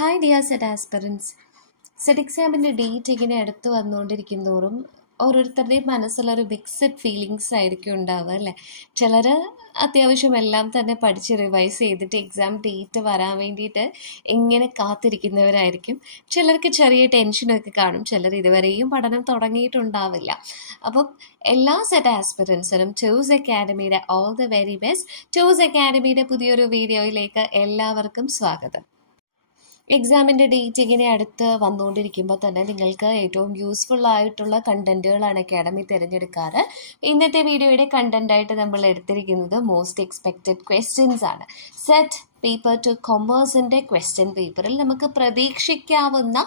Hi dear set aspirants. Set എക്സാമിൻ്റെ date ഇങ്ങനെ അടുത്ത് വന്നുകൊണ്ടിരിക്കും തോറും ഓരോരുത്തരുടെയും മനസ്സിലൊരു മിക്സഡ് ഫീലിങ്സ് ആയിരിക്കും ഉണ്ടാവുക അല്ലേ. ചിലർ അത്യാവശ്യം എല്ലാം തന്നെ പഠിച്ച് റിവൈസ് ചെയ്തിട്ട് എക്സാം ഡേറ്റ് വരാൻ വേണ്ടിയിട്ട് ഇങ്ങനെ കാത്തിരിക്കുന്നവരായിരിക്കും. ചിലർക്ക് ചെറിയ ടെൻഷനൊക്കെ കാണും. ചിലർ ഇതുവരെയും പഠനം തുടങ്ങിയിട്ടുണ്ടാവില്ല. അപ്പം എല്ലാ സെറ്റ് ആസ്പിറൻസിനും ടൂസ് അക്കാഡമിയുടെ all the very best. Tooz അക്കാഡമിയുടെ പുതിയൊരു വീഡിയോയിലേക്ക് എല്ലാവർക്കും സ്വാഗതം. എക്സാമിൻ്റെ ഡേറ്റ് ഇങ്ങനെ അടുത്ത് വന്നുകൊണ്ടിരിക്കുമ്പോൾ തന്നെ നിങ്ങൾക്ക് ഏറ്റവും യൂസ്ഫുൾ ആയിട്ടുള്ള കണ്ടൻറ്റുകളാണ് അക്കാഡമി തിരഞ്ഞെടുക്കാറ്. ഇന്നത്തെ വീഡിയോയുടെ കണ്ടൻറ്റായിട്ട് നമ്മൾ എടുത്തിരിക്കുന്നത് മോസ്റ്റ് എക്സ്പെക്റ്റഡ് ക്വസ്റ്റ്യൻസ് ആണ്. സെറ്റ് പേപ്പർ ടു കൊമേഴ്സിൻ്റെ ക്വസ്റ്റ്യൻ പേപ്പറിൽ നമുക്ക് പ്രതീക്ഷിക്കാവുന്ന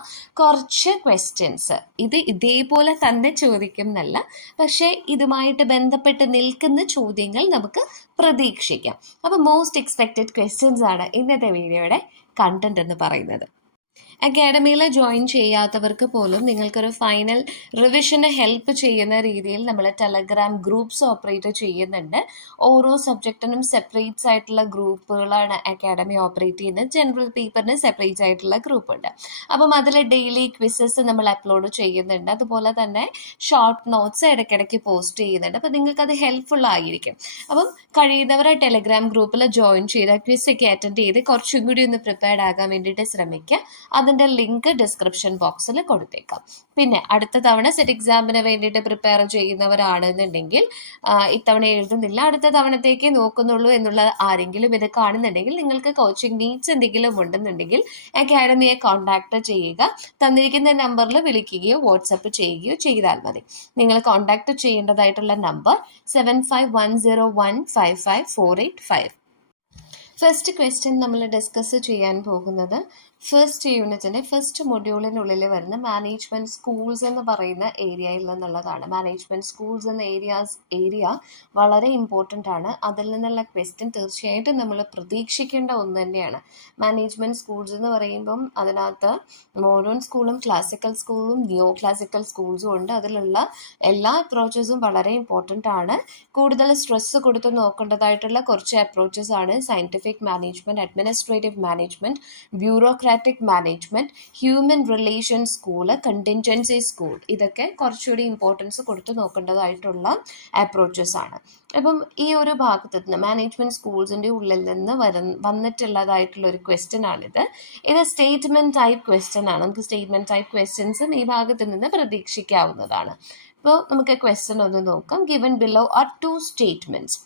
കുറച്ച് ക്വസ്റ്റ്യൻസ്. ഇത് ഇതേപോലെ തന്നെ ചോദിക്കും എന്നല്ല, പക്ഷേ ഇതുമായിട്ട് ബന്ധപ്പെട്ട് നിൽക്കുന്ന ചോദ്യങ്ങൾ നമുക്ക് പ്രതീക്ഷിക്കാം. അപ്പോൾ മോസ്റ്റ് എക്സ്പെക്റ്റഡ് ക്വസ്റ്റ്യൻസ് ആണ് ഇന്നത്തെ വീഡിയോയുടെ കണ്ടന്റ് എന്ന് പറയുന്നത്. അക്കാഡമിയിൽ ജോയിൻ ചെയ്യാത്തവർക്ക് പോലും നിങ്ങൾക്കൊരു ഫൈനൽ റിവിഷന് ഹെൽപ്പ് ചെയ്യുന്ന രീതിയിൽ നമ്മൾ ടെലഗ്രാം ഗ്രൂപ്പ്സ് ഓപ്പറേറ്റ് ചെയ്യുന്നുണ്ട്. ഓരോ സബ്ജക്റ്റിനും സെപ്പറേറ്റ്സ് ആയിട്ടുള്ള ഗ്രൂപ്പുകളാണ് അക്കാഡമി ഓപ്പറേറ്റ് ചെയ്യുന്നത്. ജനറൽ പേപ്പറിന് സെപ്പറേറ്റ് ആയിട്ടുള്ള ഗ്രൂപ്പ് ഉണ്ട്. അപ്പം അതിൽ ഡെയിലി ക്വിസസ് നമ്മൾ അപ്ലോഡ് ചെയ്യുന്നുണ്ട്. അതുപോലെ തന്നെ ഷോർട്ട് നോട്ട്സ് ഇടയ്ക്കിടയ്ക്ക് പോസ്റ്റ് ചെയ്യുന്നുണ്ട്. അപ്പം നിങ്ങൾക്കത് ഹെൽപ്ഫുൾ ആയിരിക്കും. അപ്പം കഴിയുന്നവർ ടെലഗ്രാം ഗ്രൂപ്പിൽ ജോയിൻ ചെയ്ത് ക്വിസൊക്കെ അറ്റൻഡ് ചെയ്ത് കുറച്ചും കൂടി ഒന്ന് പ്രിപ്പയർഡ് ആകാൻ വേണ്ടിയിട്ട് ശ്രമിക്കുക. അതിൻ്റെ ലിങ്ക് ഡിസ്ക്രിപ്ഷൻ ബോക്സിൽ കൊടുത്തേക്കാം. പിന്നെ അടുത്ത തവണ സെറ്റ് എക്സാമിന് വേണ്ടിയിട്ട് പ്രിപ്പയർ ചെയ്യുന്നവരാണെന്നുണ്ടെങ്കിൽ ഇത്തവണ എഴുതുന്നില്ല, അടുത്ത തവണത്തേക്ക് നോക്കുന്നുള്ളൂ എന്നുള്ള ആരെങ്കിലും ഇത് കാണുന്നുണ്ടെങ്കിൽ നിങ്ങൾക്ക് കോച്ചിങ് നീഡ്സ് എന്തെങ്കിലും ഉണ്ടെന്നുണ്ടെങ്കിൽ അക്കാഡമിയെ കോൺടാക്ട് ചെയ്യുക. തന്നിരിക്കുന്ന നമ്പറിൽ വിളിക്കുകയോ വാട്സപ്പ് ചെയ്യുകയോ ചെയ്താൽ മതി. നിങ്ങൾ കോൺടാക്ട് ചെയ്യേണ്ടതായിട്ടുള്ള നമ്പർ 7510155485. ഫസ്റ്റ് ക്വസ്റ്റ്യൻ നമ്മൾ ഡിസ്കസ് ചെയ്യാൻ പോകുന്നത് ഫസ്റ്റ് യൂണിറ്റിൻ്റെ ഫസ്റ്റ് മൊഡ്യൂളിനുള്ളിൽ വരുന്ന മാനേജ്മെൻറ്റ് സ്കൂൾസ് എന്ന് പറയുന്ന ഏരിയയിൽ നിന്നുള്ളതാണ്. മാനേജ്മെൻറ്റ് സ്കൂൾസ് എന്ന ഏരിയ വളരെ ഇമ്പോർട്ടൻ്റ് ആണ്. അതിൽ നിന്നുള്ള ക്വസ്റ്റ്യൻ തീർച്ചയായിട്ടും നമ്മൾ പ്രതീക്ഷിക്കേണ്ട ഒന്ന് തന്നെയാണ്. മാനേജ്മെൻറ്റ് സ്കൂൾസ് എന്ന് പറയുമ്പം അതിനകത്ത് മോഡേൺ സ്കൂളും ക്ലാസിക്കൽ സ്കൂളും നിയോ ക്ലാസിക്കൽ സ്കൂൾസും ഉണ്ട്. അതിലുള്ള എല്ലാ അപ്രോച്ചസും വളരെ ഇമ്പോർട്ടൻ്റ് ആണ്. കൂടുതൽ സ്ട്രെസ്സ് കൊടുത്ത് നോക്കേണ്ടതായിട്ടുള്ള കുറച്ച് അപ്രോച്ചസ് ആണ് scientific management, administrative management, bureaucratic management, human relations school, contingency school. ഇതൊക്കെ കുറച്ചുകൂടി ഇമ്പോർട്ടൻസ് കൊടുത്ത് നോക്കേണ്ടതായിട്ടുള്ള അപ്രോച്ചസ് ആണ്. അപ്പം ഈ ഒരു ഭാഗത്ത് നിന്ന് മാനേജ്മെൻറ്റ് സ്കൂൾസിൻ്റെ ഉള്ളിൽ നിന്ന് വന്നിട്ടുള്ളതായിട്ടുള്ള ഒരു ക്വസ്റ്റ്യൻ ആണിത്. ഇത് സ്റ്റേറ്റ്മെൻറ്റ് ടൈപ്പ് ക്വസ്റ്റ്യൻ ആണ്. നമുക്ക് സ്റ്റേറ്റ്മെൻറ്റ് ടൈപ്പ് ക്വസ്റ്റ്യൻസും ഈ ഭാഗത്ത് നിന്ന് പ്രതീക്ഷിക്കാവുന്നതാണ്. അപ്പോൾ നമുക്ക് ക്വസ്റ്റ്യൻ ഒന്ന് നോക്കാം. Given below are 2 statements.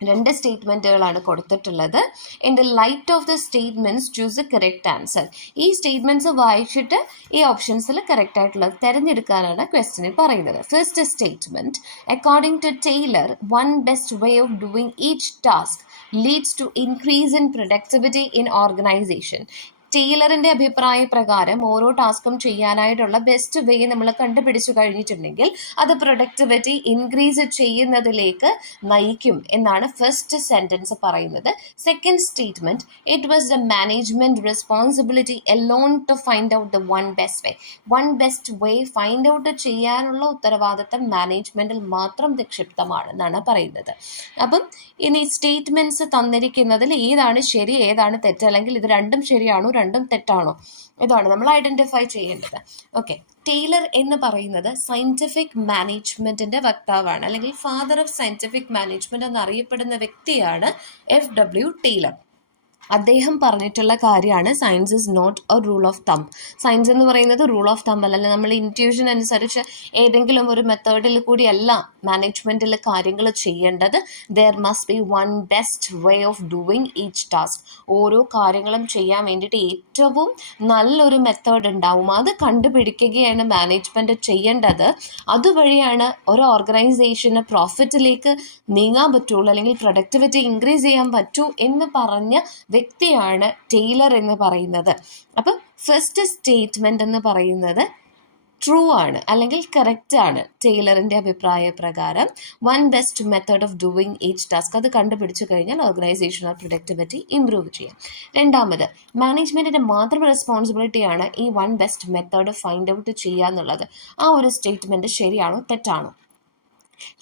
2 സ്റ്റേറ്റ്മെൻറ്റുകളാണ് കൊടുത്തിട്ടുള്ളത്. In the light of the statements choose a correct answer. ഈ സ്റ്റേറ്റ്മെൻറ്റ്സ് വായിച്ചിട്ട് ഈ ഓപ്ഷൻസിൽ കറക്റ്റ് ആയിട്ടുള്ളത് തിരഞ്ഞെടുക്കാനാണ് ക്വസ്റ്റ്യനിൽ പറയുന്നത്. First statement, according to Taylor one best way of doing each task leads to increase in productivity in organization. ടൈലറിൻ്റെ അഭിപ്രായ പ്രകാരം ഓരോ ടാസ്കും ചെയ്യാനായിട്ടുള്ള ബെസ്റ്റ് വേ നമ്മൾ കണ്ടുപിടിച്ചു കഴിഞ്ഞിട്ടുണ്ടെങ്കിൽ അത് പ്രൊഡക്ടിവിറ്റി ഇൻക്രീസ് ചെയ്യുന്നതിലേക്ക് നയിക്കും എന്നാണ് ഫസ്റ്റ് സെൻറ്റൻസ് പറയുന്നത്. Second statement, it was the management responsibility alone to find out the one best way find out ചെയ്യാനുള്ള ഉത്തരവാദിത്തം മാനേജ്മെൻറ്റിൽ മാത്രം നിക്ഷിപ്തമാണെന്നാണ് പറയുന്നത്. അപ്പം ഇനി സ്റ്റേറ്റ്മെൻറ്റ്സ് തന്നിരിക്കുന്നതിൽ ഏതാണ് ശരി ഏതാണ് തെറ്റ്, അല്ലെങ്കിൽ ഇത് രണ്ടും ശരിയാണോ രണ്ടും തെറ്റാണോ, ഇതാണ് നമ്മൾ ഐഡൻറ്റിഫൈ ചെയ്യേണ്ടത്. ഓക്കെ, ടൈലർ എന്ന് പറയുന്നത് സയൻറ്റിഫിക് മാനേജ്മെൻറ്റിൻ്റെ വക്താവാണ്, അല്ലെങ്കിൽ ഫാദർ ഓഫ് സയൻറ്റിഫിക് മാനേജ്മെൻറ്റ് എന്നറിയപ്പെടുന്ന വ്യക്തിയാണ് FW ടൈലർ. അദ്ദേഹം പറഞ്ഞിട്ടുള്ള കാര്യമാണ് science is not a rule of thumb. Science എന്ന് പറയുന്നത് റൂൾ ഓഫ് തം അല്ല. നമ്മൾ ഇൻറ്റ്യൂഷൻ അനുസരിച്ച് ഏതെങ്കിലും ഒരു മെത്തേഡിൽ കൂടിയല്ല മാനേജ്മെൻറ്റിൽ കാര്യങ്ങൾ ചെയ്യേണ്ടത്. There must be one best way of doing each task. ഓരോ കാര്യങ്ങളും ചെയ്യാൻ വേണ്ടിയിട്ട് ഏറ്റവും നല്ലൊരു മെത്തേഡ് ഉണ്ടാവും. അത് കണ്ടുപിടിക്കുകയാണ് മാനേജ്മെൻറ്റ് ചെയ്യേണ്ടത്. അതുവഴിയാണ് ഒരു ഓർഗനൈസേഷന് പ്രോഫിറ്റിലേക്ക് നീങ്ങാൻ പറ്റുള്ളൂ, അല്ലെങ്കിൽ പ്രൊഡക്ടിവിറ്റി ഇൻക്രീസ് ചെയ്യാൻ പറ്റൂ എന്ന് പറഞ്ഞ വ്യക്തിയാണ് ടൈലർ എന്ന് പറയുന്നത്. അപ്പം ഫസ്റ്റ് സ്റ്റേറ്റ്മെൻറ്റ് എന്ന് പറയുന്നത് ട്രൂ ആണ്, അല്ലെങ്കിൽ കറക്റ്റ് ആണ്. ടൈലറിൻ്റെ അഭിപ്രായ പ്രകാരം one best method of doing each task, അത് കണ്ടുപിടിച്ചു കഴിഞ്ഞാൽ ഓർഗനൈസേഷണൽ പ്രൊഡക്ടിവിറ്റി ഇംപ്രൂവ് ചെയ്യാം. രണ്ടാമത്, മാനേജ്മെൻറ്റിൻ്റെ മാത്രം റെസ്പോൺസിബിലിറ്റിയാണ് ഈ one best method find out ചെയ്യുക എന്നുള്ളത്. ആ ഒരു സ്റ്റേറ്റ്മെൻറ്റ് ശരിയാണോ തെറ്റാണോ?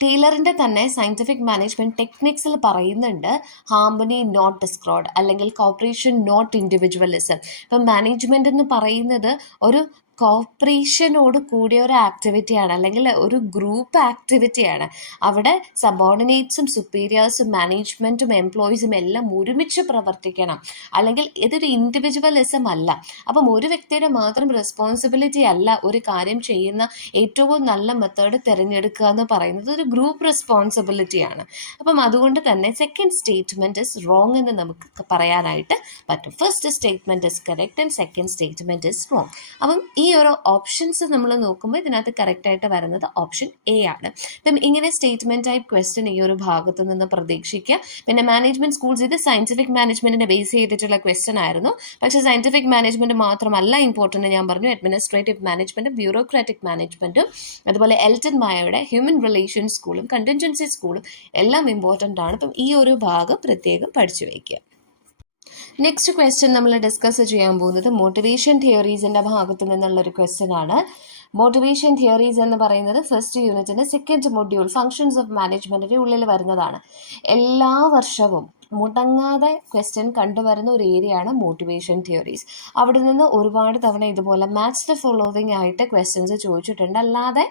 ടൈലറിൻ്റെ തന്നെ സയൻറ്റിഫിക് മാനേജ്മെൻറ്റ് ടെക്നിക്സിൽ പറയുന്നുണ്ട് ഹാർമണി നോട്ട് ഡിസ്കോർഡ് അല്ലെങ്കിൽ കോപ്പറേഷൻ നോട്ട് ഇൻഡിവിജ്വലിസം. ഇപ്പം മാനേജ്മെൻ്റ് എന്ന് പറയുന്നത് ഒരു കോപ്പറേഷനോട് കൂടിയ ഒരു ആക്ടിവിറ്റിയാണ്, അല്ലെങ്കിൽ ഒരു ഗ്രൂപ്പ് ആക്ടിവിറ്റിയാണ്. അവിടെ സബോർഡിനേറ്റ്സും സുപ്പീരിയേഴ്സും മാനേജ്മെൻറ്റും എംപ്ലോയീസും എല്ലാം ഒരുമിച്ച് പ്രവർത്തിക്കണം, അല്ലെങ്കിൽ ഇതൊരു ഇൻഡിവിജ്വലിസം അല്ല. അപ്പം ഒരു വ്യക്തിയുടെ മാത്രം റെസ്പോൺസിബിലിറ്റി അല്ല ഒരു കാര്യം ചെയ്യുന്ന ഏറ്റവും നല്ല മെത്തേഡ് തിരഞ്ഞെടുക്കുക എന്ന് പറയുന്നത് ഒരു ഗ്രൂപ്പ് റെസ്പോൺസിബിലിറ്റിയാണ്. അപ്പം അതുകൊണ്ട് തന്നെ സെക്കൻഡ് സ്റ്റേറ്റ്മെൻറ്റ് ഇസ് റോങ് എന്ന് നമുക്ക് പറയാനായിട്ട് പറ്റും. First statement is correct and second statement is wrong. അപ്പം ഈ ഒരു ഓപ്ഷൻസ് നമ്മൾ നോക്കുമ്പോൾ ഇതിനകത്ത് കറക്റ്റായിട്ട് വരുന്നത് ഓപ്ഷൻ എ ആണ്. അപ്പം ഇങ്ങനെ സ്റ്റേറ്റ്മെൻറ്റ് ടൈപ്പ് ക്വസ്റ്റ്യൻ ഈ ഒരു ഭാഗത്ത് നിന്ന് പ്രതീക്ഷിക്കുക. പിന്നെ മാനേജ്മെൻറ്റ് സ്കൂൾസ്, ഇത് സയൻറ്റിഫിക് മാനേജ്മെൻറ്റിനെ ബേസ് ചെയ്തിട്ടുള്ള ക്വസ്റ്റ്യൻ ആയിരുന്നു. പക്ഷേ സയൻറ്റിഫിക് മാനേജ്മെൻറ്റ് മാത്രമല്ല ഇമ്പോർട്ടൻറ്റ്, ഞാൻ പറഞ്ഞു അഡ്മിനിസ്ട്രേറ്റീവ് മാനേജ്മെൻറ്റും ബ്യൂറോക്രാറ്റിക് മാനേജ്മെൻറ്റും അതുപോലെ എൽട്ടൺ മായയുടെ ഹ്യൂമൻ റിലേഷൻസ് സ്കൂളും കണ്ടിൻജൻസി സ്കൂളും എല്ലാം ഇമ്പോർട്ടൻ്റ് ആണ്. അപ്പം ഈ ഒരു ഭാഗം പ്രത്യേകം പഠിച്ചു വയ്ക്കുക. നെക്സ്റ്റ് ക്വസ്റ്റ്യൻ നമ്മൾ ഡിസ്കസ് ചെയ്യാൻ പോകുന്നത് മോട്ടിവേഷൻ തിയറീസിൻ്റെ ഭാഗത്ത് നിന്നുള്ളൊരു ക്വസ്റ്റ്യൻ ആണ്. മോട്ടിവേഷൻ തിയറീസ് എന്ന് പറയുന്നത് ഫസ്റ്റ് യൂണിറ്റിൻ്റെ സെക്കൻഡ് മൊഡ്യൂൾ ഫങ്ഷൻസ് ഓഫ് മാനേജ്മെൻറ്റിൻ്റെ ഉള്ളിൽ വരുന്നതാണ്. എല്ലാ വർഷവും മുടങ്ങാതെ ക്വസ്റ്റ്യൻ കണ്ടുവരുന്ന ഒരു ഏരിയയാണ് മോട്ടിവേഷൻ തിയറീസ്. അവിടെ നിന്ന് ഒരുപാട് തവണ ഇതുപോലെ മാച്ച് ദ ഫോളോവിങ് ആയിട്ട് ക്വസ്റ്റ്യൻസ് ചോദിച്ചിട്ടുണ്ട്, അല്ലാതെ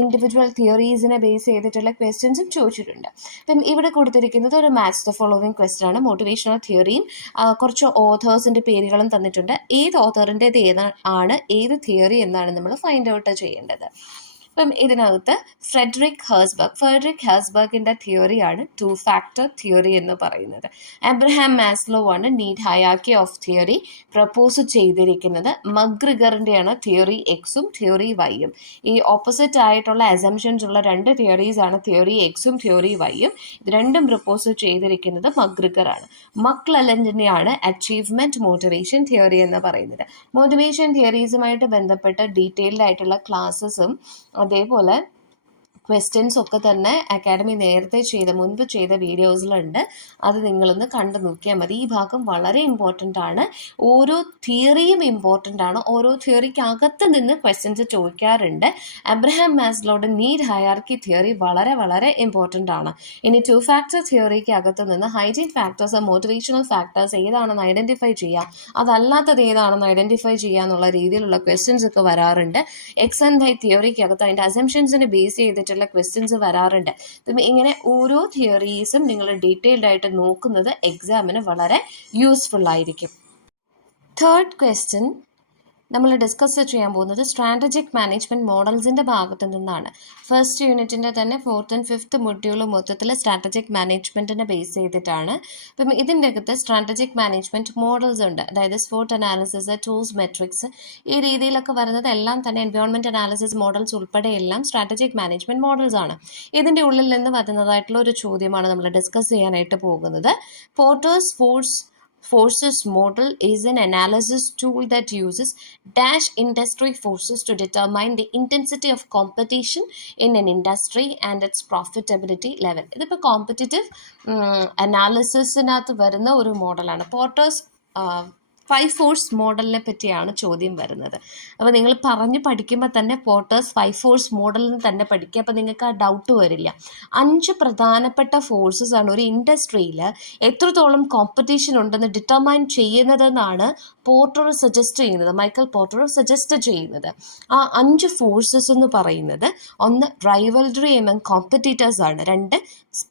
ഇൻഡിവിജ്വൽ തിയറീസിനെ ബേസ് ചെയ്തിട്ടുള്ള ക്വസ്റ്റ്യൻസും ചോദിച്ചിട്ടുണ്ട്. അപ്പം ഇവിടെ കൊടുത്തിരിക്കുന്നത് ഒരു മാച്ച് ദ ഫോളോവിങ് ക്വസ്റ്റ്യൻ ആണ്. മോട്ടിവേഷണൽ തിയറിയും കുറച്ച് ഓഥേഴ്സിൻ്റെ പേരുകളും തന്നിട്ടുണ്ട്. ഏത് ഓഥറിൻ്റേത് ഏതാണ് ഏത് തിയറി എന്നാണ് നമ്മൾ ഫൈൻഡ് ഔട്ട് ചെയ്യേണ്ടത്. അപ്പം ഇതിനകത്ത് ഫ്രെഡറിക് ഹേഴ്സ്ബർഗിൻ്റെ തിയറിയാണ് 2 ഫാക്ടർ തിയറി എന്ന് പറയുന്നത്. അബ്രഹാം മാസ്ലോ ആണ് നീഡ് ഹയാർക്കി ഓഫ് തിയറി പ്രപ്പോസ് ചെയ്തിരിക്കുന്നത്. മക്ഗ്രിഗറിൻ്റെയാണ് തിയറി എക്സും തിയറി വൈയും. ഈ ഓപ്പോസിറ്റ് ആയിട്ടുള്ള അസംഷൻസ് ഉള്ള 2 തിയറീസ് ആണ് തിയറി എക്സും തിയറി വൈയും. ഇത് രണ്ടും പ്രപ്പോസ് ചെയ്തിരിക്കുന്നത് മക്ഗ്രിഗർ ആണ്. മക്ലെലൻഡിനെയാണ് അച്ചീവ്മെൻറ്റ് മോട്ടിവേഷൻ തിയറി എന്ന് പറയുന്നത്. മോട്ടിവേഷൻ തിയറീസുമായിട്ട് ബന്ധപ്പെട്ട ഡീറ്റെയിൽഡ് ആയിട്ടുള്ള ക്ലാസ്സസും അതേപോലെ ക്വസ്റ്റ്യൻസ് ഒക്കെ തന്നെ അക്കാഡമി നേരത്തെ മുൻപ് ചെയ്ത വീഡിയോസിലുണ്ട്. അത് നിങ്ങളൊന്ന് കണ്ടു നോക്കിയാൽ മതി. ഈ ഭാഗം വളരെ ഇമ്പോർട്ടൻ്റ് ആണ്. ഓരോ തിയറിയും ഇമ്പോർട്ടൻ്റ് ആണ്. ഓരോ തിയറിക്ക് അകത്ത് നിന്ന് ക്വസ്റ്റ്യൻസ് ചോദിക്കാറുണ്ട്. അബ്രഹാം മാസ്ലോയുടെ നീഡ് ഹയറാർക്കി തിയറി വളരെ വളരെ ഇമ്പോർട്ടൻ്റ് ആണ്. ഇനി 2 ഫാക്ടർ തിയറിക്ക് അകത്ത് നിന്ന് ഹൈജീൻ ഫാക്ടേഴ്സ്, മോട്ടിവേഷണൽ ഫാക്ടേഴ്സ് ഏതാണെന്ന് ഐഡൻറ്റിഫൈ ചെയ്യുക, അതല്ലാത്തത് ഏതാണെന്ന് ഐഡൻറ്റിഫൈ ചെയ്യുക എന്നുള്ള രീതിയിലുള്ള ക്വസ്റ്റ്യൻസ് ഒക്കെ വരാറുണ്ട്. എക്സ് ആൻഡ് വൈ തിയറിക്ക് അകത്ത് അതിൻ്റെ അസംഷൻസിനെ ബേസ് ചെയ്തിട്ട് ക്വസ്റ്റ്യൻസ് വരാറുണ്ട്. ഇങ്ങനെ ഓരോ തിയറീസും നിങ്ങൾ ഡീറ്റെയിൽഡ് ആയിട്ട് നോക്കുന്നത് എക്സാമിന് വളരെ യൂസ്ഫുൾ ആയിരിക്കും. തേർഡ് ക്വസ്റ്റ്യൻ നമ്മൾ ഡിസ്കസ് ചെയ്യാൻ പോകുന്നത് സ്ട്രാറ്റജിക് മാനേജ്മെൻറ്റ് മോഡൽസിൻ്റെ ഭാഗത്ത് നിന്നാണ്. ഫസ്റ്റ് യൂണിറ്റിൻ്റെ തന്നെ 4th and 5th മൊഡ്യൂൾ മൊത്തത്തിൽ സ്ട്രാറ്റജിക് മാനേജ്മെൻറ്റിനെ ബേസ് ചെയ്തിട്ടാണ്. അപ്പം ഇതിൻ്റെ അകത്ത് സ്ട്രാറ്റജിക് മാനേജ്മെൻറ്റ് മോഡൽസ് ഉണ്ട്. അതായത് സ്പോട്ട് അനാലിസിസ്, ടൂൾസ്, മെട്രിക്സ്, ഈ രീതിയിലൊക്കെ വരുന്നത് എല്ലാം തന്നെ എൻവയോൺമെൻറ്റ് അനാലിസിസ് മോഡൽസ് ഉൾപ്പെടെ എല്ലാം സ്ട്രാറ്റജിക് മാനേജ്മെൻറ്റ് മോഡൽസ് ആണ്. ഇതിൻ്റെ ഉള്ളിൽ നിന്ന് വരുന്നതായിട്ടുള്ള ഒരു ചോദ്യമാണ് നമ്മൾ ഡിസ്കസ് ചെയ്യാനായിട്ട് പോകുന്നത്. Porter's forces model is an analysis tool that uses dash industry forces to determine the intensity of competition in an industry and its profitability level. ഇതിപ്പോൾ കോമ്പറ്റീറ്റീവ് അനാലിസിസിനകത്ത് വരുന്ന ഒരു മോഡലാണ്. പോർട്ടേഴ്സ് 5 ഫോഴ്സ് മോഡലിനെ പറ്റിയാണ് ചോദ്യം വരുന്നത്. അപ്പോൾ നിങ്ങൾ പഠിക്കുമ്പോൾ തന്നെ പോർട്ടേഴ്സ് 5 ഫോഴ്സ് മോഡലിൽ തന്നെ പഠിക്കുക. അപ്പോൾ നിങ്ങൾക്ക് ആ ഡൗട്ട് വരില്ല. 5 പ്രധാനപ്പെട്ട ഫോഴ്സസ് ആണ് ഒരു ഇൻഡസ്ട്രിയിൽ എത്രത്തോളം കോമ്പറ്റീഷൻ ഉണ്ടെന്ന് ഡിറ്റർമൈൻ ചെയ്യുന്നതെന്നാണ് പോർട്ടർ സജസ്റ്റ് ചെയ്യുന്നത്, മൈക്കൽ പോർട്ടർ സജസ്റ്റ് ചെയ്യുന്നത്. ആ 5 ഫോഴ്സസ് എന്ന് പറയുന്നത്, 1 റൈവൽറി എമംഗ് കോമ്പറ്റീറ്റേഴ്സ് ആണ്, 2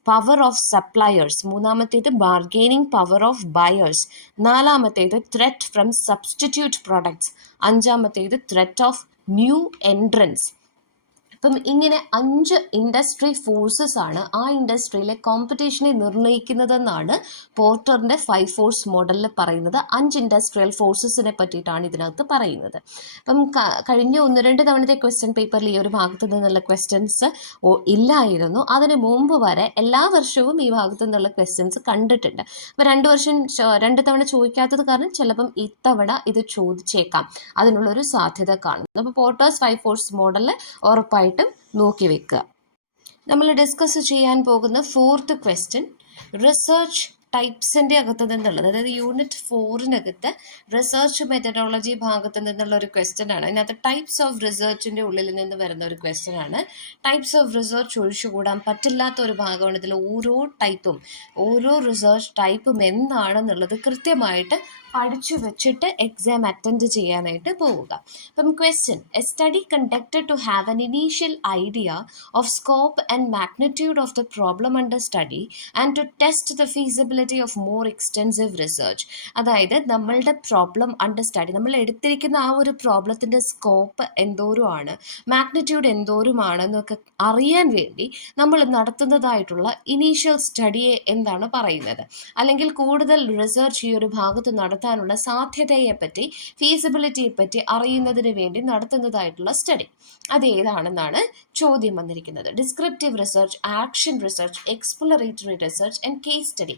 പവർ ഓഫ് സപ്ലയേഴ്സ്, 3ാമത്തേത് ബാർഗെയിനിങ് പവർ ഓഫ് ബയേഴ്സ്, 4ാമത്തേത് ത്രെറ്റ് ഫ്രം സബ്സ്റ്റിറ്റ്യൂട്ട് പ്രൊഡക്ട്സ്, 5ാമത്തേത് ത്രെറ്റ് ഓഫ് ന്യൂ എൻട്രൻസ്. അപ്പം ഇങ്ങനെ 5 ഇൻഡസ്ട്രി ഫോഴ്സസ് ആണ് ആ ഇൻഡസ്ട്രിയിലെ കോമ്പറ്റീഷനെ നിർണ്ണയിക്കുന്നതെന്നാണ് പോർട്ടറിൻ്റെ 5 ഫോഴ്സ് മോഡലിൽ പറയുന്നത്. 5 ഇൻഡസ്ട്രിയൽ ഫോഴ്സസിനെ പറ്റിയിട്ടാണ് ഇതിനകത്ത് പറയുന്നത്. അപ്പം കഴിഞ്ഞ 1-2 തവണത്തെ ക്വസ്റ്റ്യൻ പേപ്പറിൽ ഈ ഒരു ഭാഗത്തു നിന്നുള്ള ക്വസ്റ്റ്യൻസ് ഇല്ലായിരുന്നു. അതിന് മുമ്പ് വരെ എല്ലാ വർഷവും ഈ ഭാഗത്തു നിന്നുള്ള ക്വസ്റ്റ്യൻസ് കണ്ടിട്ടുണ്ട്. അപ്പോൾ 2 തവണ ചോദിക്കാത്തത് കാരണം ചിലപ്പം ഇത്തവണ ഇത് ചോദിച്ചേക്കാം, അതിനുള്ളൊരു സാധ്യത കാണുന്നു. അപ്പോൾ പോർട്ടേഴ്സ് 5 ഫോഴ്സ് മോഡലിൽ ഉറപ്പായിട്ടും നോക്കി വെക്കുക. നമ്മൾ ഡിസ്കസ് ചെയ്യാൻ പോകുന്ന 4th ക്വസ്റ്റ്യൻ, റിസർച്ച് ടൈപ്സിൻ്റെ അകത്ത് നിന്നുള്ളത്, അതായത് യൂണിറ്റ് 4-നകത്ത് റിസർച്ച് മെത്തഡോളജി ഭാഗത്ത് നിന്നുള്ള ഒരു ക്വസ്റ്റ്യൻ ആണ്. അതിനകത്ത് ടൈപ്സ് ഓഫ് റിസർച്ചിൻ്റെ ഉള്ളിൽ നിന്ന് വരുന്ന ഒരു ക്വസ്റ്റ്യൻ ആണ്. ടൈപ്സ് ഓഫ് റിസർച്ച് ഒഴിച്ചുകൂടാൻ പറ്റില്ലാത്ത ഒരു ഭാഗമാണ്. ഇതിൽ ഓരോ ടൈപ്പും ഓരോ റിസർച്ച് ടൈപ്പും എന്താണെന്നുള്ളത് കൃത്യമായിട്ട് പഠിച്ചു വെച്ചിട്ട് എക്സാം അറ്റൻഡ് ചെയ്യാനായിട്ട് പോവുക. അപ്പം question: a study conducted to have an initial idea of scope and magnitude of the problem under study and to test the feasibility of more extensive research. അതായത് നമ്മളുടെ പ്രോബ്ലം അണ്ടർ സ്റ്റഡി, നമ്മൾ എടുത്തിരിക്കുന്ന ആ ഒരു പ്രോബ്ലത്തിൻ്റെ scope എന്തോരമാണ്, magnitude എന്തോരമാണെന്നൊക്കെ അറിയാൻ വേണ്ടി നമ്മൾ നടത്തുന്നതായിട്ടുള്ള initial സ്റ്റഡിയെ എന്താണ് പറയുന്നത്, അല്ലെങ്കിൽ കൂടുതൽ റിസർച്ച് ഈ ഒരു ഭാഗത്ത് നടത്താനുള്ള സാധ്യതയെപ്പറ്റി, ഫീസിബിലിറ്റിയെപ്പറ്റി അറിയുന്നതിന് വേണ്ടി നടത്തുന്നതായിട്ടുള്ള സ്റ്റഡി അത് ഏതാണെന്നാണ് ചോദ്യം വന്നിരിക്കുന്നത്. Descriptive research, action research, exploratory research and case study.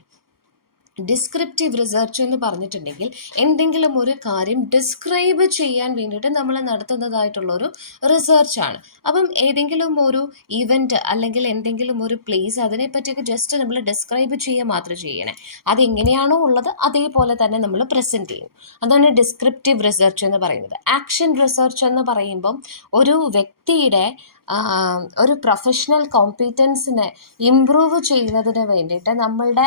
Descriptive research എന്ന് പറഞ്ഞിട്ടുണ്ടെങ്കിൽ എന്തെങ്കിലും ഒരു കാര്യം ഡിസ്ക്രൈബ് ചെയ്യാൻ വേണ്ടിയിട്ട് നമ്മൾ നടത്തുന്നതായിട്ടുള്ളൊരു റിസർച്ചാണ്. അപ്പം ഏതെങ്കിലും ഒരു ഇവൻറ്റ് അല്ലെങ്കിൽ എന്തെങ്കിലും ഒരു പ്ലേസ് അതിനെപ്പറ്റിയൊക്കെ ജസ്റ്റ് നമ്മൾ ഡിസ്ക്രൈബ് ചെയ്യുക മാത്രം ചെയ്യണേ. അതെങ്ങനെയാണോ ഉള്ളത് അതേപോലെ തന്നെ നമ്മൾ പ്രസൻറ്റ് ചെയ്യും. അതാണ് ഡിസ്ക്രിപ്റ്റീവ് റിസർച്ച് എന്ന് പറയുന്നത്. ആക്ഷൻ റിസർച്ച് എന്ന് പറയുമ്പം ഒരു വ്യക്തിയുടെ ഒരു പ്രൊഫഷണൽ കോമ്പീറ്റൻസിനെ ഇംപ്രൂവ് ചെയ്യുന്നതിന് വേണ്ടിയിട്ട് നമ്മളുടെ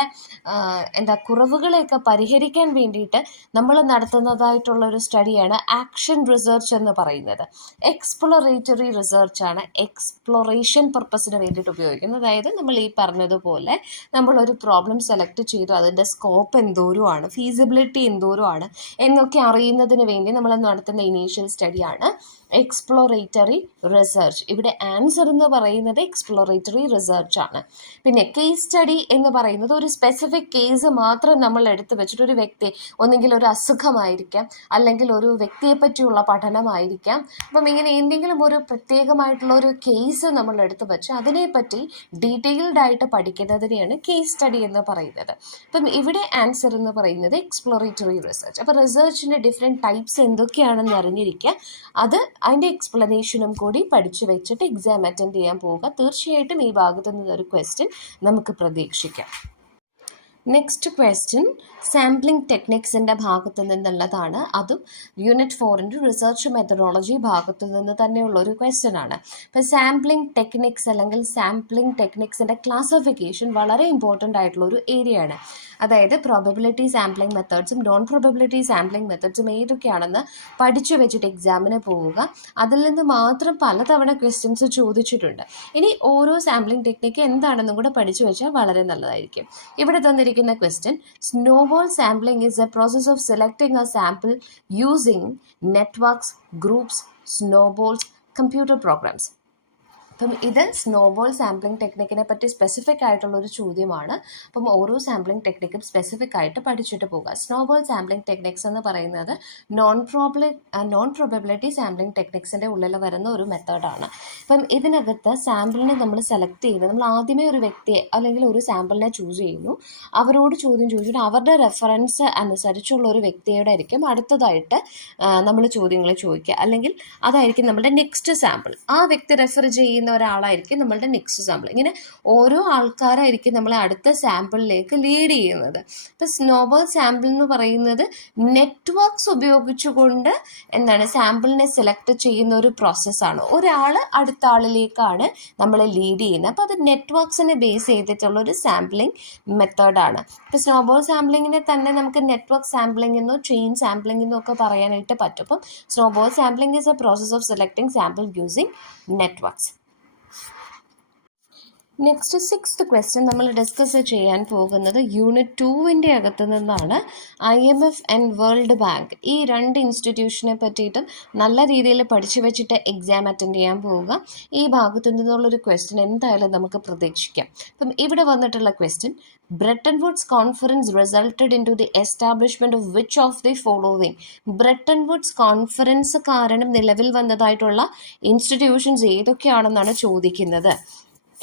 കുറവുകളെയൊക്കെ പരിഹരിക്കാൻ വേണ്ടിയിട്ട് നമ്മൾ നടത്തുന്നതായിട്ടുള്ളൊരു സ്റ്റഡിയാണ് ആക്ഷൻ റിസർച്ച് എന്ന് പറയുന്നത്. എക്സ്പ്ലോറേറ്ററി റിസർച്ചാണ് എക്സ്പ്ലോറേഷൻ പർപ്പസിന് വേണ്ടിയിട്ട് ഉപയോഗിക്കുന്നത്. അതായത് നമ്മൾ ഈ പറഞ്ഞതുപോലെ നമ്മളൊരു പ്രോബ്ലം സെലക്ട് ചെയ്തു, അതിൻ്റെ സ്കോപ്പ് എന്തോരമാണ്, ഫീസിബിലിറ്റി എന്തോരമാണ് എന്നൊക്കെ അറിയുന്നതിന് വേണ്ടി നമ്മൾ നടത്തുന്ന ഇനീഷ്യൽ സ്റ്റഡിയാണ് എക്സ്പ്ലോറേറ്ററി റിസർച്ച്. ഇവിടെ ആൻസർ എന്ന് പറയുന്നത് എക്സ്പ്ലോറേറ്ററി റിസർച്ച് ആണ്. പിന്നെ കേസ് സ്റ്റഡി എന്ന് പറയുന്നത് ഒരു സ്പെസിഫിക് കേസ് മാത്രം നമ്മൾ എടുത്തു വെച്ചിട്ട് ഒരു വ്യക്തി, ഒന്നെങ്കിൽ ഒരു അസുഖമായിരിക്കാം അല്ലെങ്കിൽ ഒരു വ്യക്തിയെ പറ്റിയുള്ള പഠനമായിരിക്കാം. അപ്പം ഇങ്ങനെ എന്തെങ്കിലും ഒരു പ്രത്യേകമായിട്ടുള്ള ഒരു കേസ് നമ്മൾ എടുത്തു വെച്ച് അതിനെപ്പറ്റി ഡീറ്റെയിൽഡ് ആയിട്ട് പഠിക്കുന്നതിനെയാണ് കേസ് സ്റ്റഡി എന്ന് പറയുന്നത്. അപ്പം ഇവിടെ ആൻസർ എന്ന് പറയുന്നത് എക്സ്പ്ലോറേറ്ററി റിസർച്ച്. അപ്പോൾ റിസർച്ചിൻ്റെ ഡിഫറെൻറ്റ് ടൈപ്സ് എന്തൊക്കെയാണെന്ന് അറിഞ്ഞിരിക്കുക, അത് അതിൻ്റെ എക്സ്പ്ലനേഷനും കൂടി പഠിച്ചു വെച്ചിട്ട് എക്സാം അറ്റൻഡ് ചെയ്യാൻ പോവുക. തീർച്ചയായിട്ടും ഈ ഭാഗത്തു നിന്നൊരു ക്വസ്റ്റ്യൻ നമുക്ക് പ്രതീക്ഷിക്കാം. നെക്സ്റ്റ് ക്വസ്റ്റ്യൻ സാമ്പിളിംഗ് ടെക്നിക്സിൻ്റെ ഭാഗത്തു നിന്നുള്ളതാണ്. അതും യൂണിറ്റ് 4-ൻ്റെ റിസർച്ച് മെത്തഡോളജി ഭാഗത്തു നിന്ന് തന്നെയുള്ളൊരു ക്വസ്റ്റ്യൻ ആണ്. ഇപ്പോൾ സാമ്പിളിംഗ് ടെക്നിക്സ് അല്ലെങ്കിൽ സാമ്പിളിംഗ് ടെക്നിക്സിൻ്റെ ക്ലാസിഫിക്കേഷൻ വളരെ ഇമ്പോർട്ടൻ്റ് ആയിട്ടുള്ളൊരു ഏരിയ ആണ്. അതായത് പ്രോബബിലിറ്റി സാമ്പിളിംഗ് മെത്തേഡ്സും നോൺ പ്രോബബിലിറ്റി സാമ്പിളിംഗ് മെത്തേഡ്സും ഏതൊക്കെയാണെന്ന് പഠിച്ചു വെച്ചിട്ട് എക്സാമിന് പോവുക. അതിൽ നിന്ന് മാത്രം പലതവണ ക്വസ്റ്റ്യൻസ് ചോദിച്ചിട്ടുണ്ട്. ഇനി ഓരോ സാമ്പിളിംഗ് ടെക്നിക്ക് എന്താണെന്നും കൂടെ പഠിച്ചു വെച്ചാൽ വളരെ നല്ലതായിരിക്കും. ഇവിടെ തന്നിരിക്കുന്ന question: snowball sampling is a process of selecting a sample using networks, groups, snowballs, computer programs. അപ്പം ഇത് സ്നോബോൾ സാമ്പിളിംഗ് ടെക്നിക്കിനെ പറ്റി സ്പെസിഫിക് ആയിട്ടുള്ളൊരു ചോദ്യമാണ്. അപ്പം ഓരോ സാമ്പിളിംഗ് ടെക്നിക്കും സ്പെസിഫിക് ആയിട്ട് പഠിച്ചിട്ട് പോകുക. സ്നോബോൾ സാമ്പിളിംഗ് ടെക്നിക്സ് എന്ന് പറയുന്നത് നോൺ പ്രോബബിലിറ്റി സാമ്പിളിംഗ് ടെക്നിക്സിൻ്റെ ഉള്ളിൽ വരുന്ന ഒരു മെത്തേഡാണ്. അപ്പം ഇതിനകത്ത് സാമ്പിളിനെ നമ്മൾ സെലക്ട് ചെയ്യുന്നത്, നമ്മൾ ആദ്യമേ ഒരു വ്യക്തിയെ അല്ലെങ്കിൽ ഒരു സാമ്പിളിനെ ചൂസ് ചെയ്യുന്നു, അവരോട് ചോദ്യം ചോദിച്ചിട്ട് അവരുടെ റെഫറൻസ് അനുസരിച്ചുള്ള ഒരു വ്യക്തിയുടെ ആയിരിക്കും അടുത്തതായിട്ട് നമ്മൾ ചോദ്യങ്ങൾ ചോദിക്കുക, അല്ലെങ്കിൽ അതായിരിക്കും നമ്മളുടെ നെക്സ്റ്റ് സാമ്പിൾ. ആ വ്യക്തി റെഫർ ചെയ്യുന്ന ഒരാളായിരിക്കും നമ്മളുടെ നെക്സ്റ്റ് സാമ്പിൾ. ഇങ്ങനെ ഓരോ ആൾക്കാരായിരിക്കും നമ്മളെ അടുത്ത സാമ്പിളിലേക്ക് ലീഡ് ചെയ്യുന്നത്. ഇപ്പം സ്നോബോൾ സാമ്പിൾ എന്ന് പറയുന്നത് നെറ്റ്വർക്ക്സ് ഉപയോഗിച്ചുകൊണ്ട് സാമ്പിളിനെ സെലക്ട് ചെയ്യുന്ന ഒരു പ്രോസസ്സാണ്. ഒരാൾ അടുത്ത ആളിലേക്കാണ് നമ്മളെ ലീഡ് ചെയ്യുന്നത്. അപ്പോൾ അത് നെറ്റ്വർക്ക്സിനെ ബേസ് ചെയ്തിട്ടുള്ള ഒരു സാമ്പിളിംഗ് മെത്തേഡാണ്. ഇപ്പോൾ സ്നോബോൾ സാമ്പിളിങ്ങിനെ തന്നെ നമുക്ക് നെറ്റ്വർക്ക് സാമ്പിളിംഗ് എന്നോ ചെയിൻ സാമ്പിളിംഗ് എന്നോ ഒക്കെ പറയാനായിട്ട് പറ്റും. അപ്പം snowball sampling is a process of selecting sample using networks. Next 6th question നമ്മൾ ഡിസ്കസ് ചെയ്യാൻ പോകുന്നത് യൂണിറ്റ് 2-ൻ്റെ അകത്ത് നിന്നാണ്. IMF ആൻഡ് വേൾഡ് ബാങ്ക്, ഈ രണ്ട് ഇൻസ്റ്റിറ്റ്യൂഷനെ പറ്റിയിട്ടും നല്ല രീതിയിൽ പഠിച്ചു വെച്ചിട്ട് എക്സാം അറ്റൻഡ് ചെയ്യാൻ പോവുക. ഈ ഭാഗത്തു നിന്നുള്ളൊരു ക്വസ്റ്റ്യൻ എന്തായാലും നമുക്ക് പ്രതീക്ഷിക്കാം. അപ്പം ഇവിടെ വന്നിട്ടുള്ള question: Bretton Woods conference resulted in to the establishment of which of the following. Bretton Woods conference കാരണം നിലവിൽ വന്നതായിട്ടുള്ള ഇൻസ്റ്റിറ്റ്യൂഷൻസ് ഏതൊക്കെയാണെന്നാണ് ചോദിക്കുന്നത്.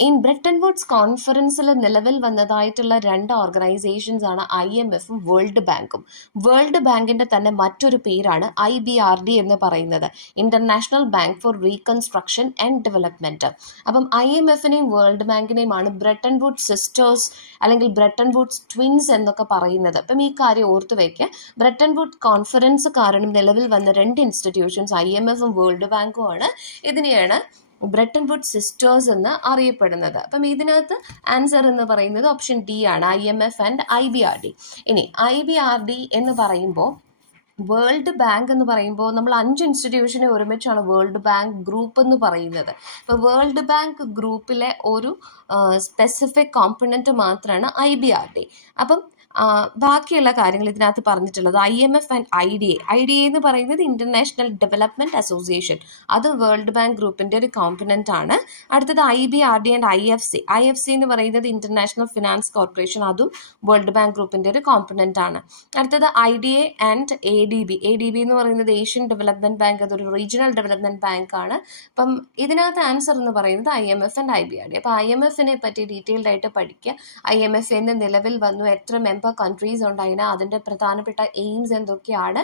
ഇൻ ബ്രെട്ടൺ വുഡ്സ് കോൺഫറൻസിൽ നിലവിൽ വന്നതായിട്ടുള്ള 2 ഓർഗനൈസേഷൻസ് ആണ് IMFും വേൾഡ് ബാങ്കും. വേൾഡ് ബാങ്കിന്റെ തന്നെ മറ്റൊരു പേരാണ് IBRD എന്ന് പറയുന്നത്, international bank for reconstruction and development. അപ്പം IMFനെയും വേൾഡ് ബാങ്കിനെയുമാണ് ബ്രെട്ടൺ വുഡ്സ് സിസ്റ്റേഴ്സ് അല്ലെങ്കിൽ ബ്രെട്ടൺ വുഡ്സ് ട്വിൻസ് എന്നൊക്കെ പറയുന്നത്. അപ്പം ഈ കാര്യം ഓർത്ത് വയ്ക്കുക. ബ്രെട്ടൺ വുഡ് കോൺഫറൻസ് കാരണം നിലവിൽ വന്ന 2 ഇൻസ്റ്റിറ്റ്യൂഷൻസ് IMFും വേൾഡ് ബാങ്കും ആണ്. ഇതിനെയാണ് ബ്രെട്ടൺ വുഡ് സിസ്റ്റേഴ്സ് എന്ന് അറിയപ്പെടുന്നത്. അപ്പം ഇതിനകത്ത് ആൻസർ എന്ന് പറയുന്നത് ഓപ്ഷൻ ഡി ആണ്, IMF ആൻഡ് IBRD. ഇനി IBRD എന്ന് പറയുമ്പോൾ വേൾഡ് ബാങ്ക് എന്ന് പറയുമ്പോൾ നമ്മൾ 5 ഇൻസ്റ്റിറ്റ്യൂഷനെ ഒരുമിച്ചാണ് വേൾഡ് ബാങ്ക് ഗ്രൂപ്പ് എന്ന് പറയുന്നത്. ഇപ്പോൾ വേൾഡ് ബാങ്ക് ഗ്രൂപ്പിലെ ഒരു സ്പെസിഫിക് കോമ്പണൻറ്റ് മാത്രമാണ് IBRD. അപ്പം ബാക്കിയുള്ള കാര്യങ്ങൾ ഇതിനകത്ത് പറഞ്ഞിട്ടുള്ളത് IMF ആൻഡ് IDA എന്ന് പറയുന്നത് ഇന്റർനാഷണൽ ഡെവലപ്മെന്റ് അസോസിയേഷൻ, അത് വേൾഡ് ബാങ്ക് ഗ്രൂപ്പിന്റെ ഒരു കോമ്പണന്റ് ആണ്. അടുത്തത് IBRD ആൻഡ് IFC എന്ന് പറയുന്നത് ഇന്റർനാഷണൽ ഫിനാൻസ് കോർപ്പറേഷൻ, അതും വേൾഡ് ബാങ്ക് ഗ്രൂപ്പിന്റെ ഒരു കോമ്പണന്റ് ആണ്. അടുത്തത് IDA ആൻഡ് ADB എന്ന് പറയുന്നത് ഏഷ്യൻ ഡെവലപ്മെന്റ് ബാങ്ക്, അതൊരു റീജിയണൽ ഡെവലപ്മെന്റ് ബാങ്ക് ആണ്. അപ്പം ഇതിനകത്ത് ആൻസർ എന്ന് പറയുന്നത് IMF ആൻഡ് IBRD. അപ്പോൾ IMFനെ പറ്റി ഡീറ്റെയിൽഡ് ആയിട്ട് പഠിക്കുക. IMF എന്ന് നിലവിൽ വന്നു, എത്ര മെമ്പർ കൺട്രീസ് ഉണ്ടായിന്, അതിൻ്റെ പ്രധാനപ്പെട്ട എയിംസ് എന്തൊക്കെയാണ്,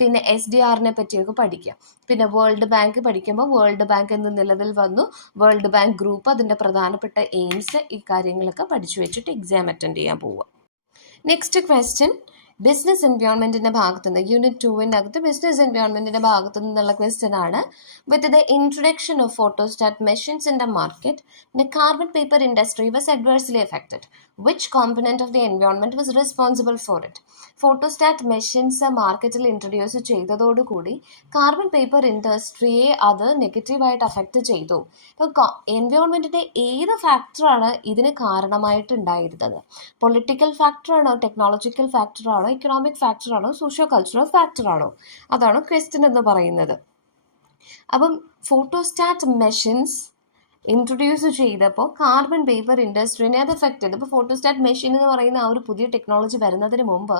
പിന്നെ SDRനെ പറ്റിയൊക്കെ പഠിക്കുക. പിന്നെ വേൾഡ് ബാങ്ക് പഠിക്കുമ്പോൾ വേൾഡ് ബാങ്ക് എന്ന് നിലവിൽ വന്നു, വേൾഡ് ബാങ്ക് ഗ്രൂപ്പ്, അതിൻ്റെ പ്രധാനപ്പെട്ട എയിംസ്, ഈ കാര്യങ്ങളൊക്കെ പഠിച്ചു വെച്ചിട്ട് എക്സാം അറ്റൻഡ് ചെയ്യാൻ പോവുക. നെക്സ്റ്റ് ക്വസ്റ്റ്യൻ ബിസിനസ് എൻവയോൺമെൻറ്റിൻ്റെ ഭാഗത്തു നിന്ന്, യൂണിറ്റ് 2-ൻ്റെ അകത്ത് ബിസിനസ് എൻവയോൺമെൻറ്റിൻ്റെ ഭാഗത്തു നിന്നുള്ള ക്വസ്റ്റ്യൻ ആണ്. With the introduction of photostat machines in the market, the carbon paper industry was adversely affected. Which component of the environment was responsible for it? Photostat machines മാർക്കറ്റിൽ introduce ചെയ്തതോടുകൂടി carbon paper ഇൻഡസ്ട്രിയെ അത് നെഗറ്റീവായിട്ട് affect ചെയ്തു. ഇപ്പോൾ എൻവയോൺമെൻറ്റിൻ്റെ ഏത് ഫാക്ടറാണ് ഇതിന് കാരണമായിട്ടുണ്ടായിരുന്നത്? പൊളിറ്റിക്കൽ ഫാക്ടറാണോ, ടെക്നോളജിക്കൽ ഫാക്ടറാണോ, ഇക്കണോമിക് ഫാക്ടറാണോ, സോഷ്യോ കൾച്ചറൽ ഫാക്ടറാണോ? അതാണ് ക്വസ്റ്റ്യൻ എന്ന് പറയുന്നത്. അപ്പം ഫോട്ടോസ്റ്റാറ്റ് മെഷീൻസ് ഇൻട്രൊഡ്യൂസ് ചെയ്തപ്പോൾ കാർബൺ പേപ്പർ ഇൻഡസ്ട്രീനെ അത് എഫക്റ്റ് ചെയ്തു. ഇപ്പോൾ ഫോട്ടോസ്റ്റാറ്റ് മെഷീൻ എന്ന് പറയുന്ന ആ ഒരു പുതിയ ടെക്നോളജി വരുന്നതിന് മുമ്പ്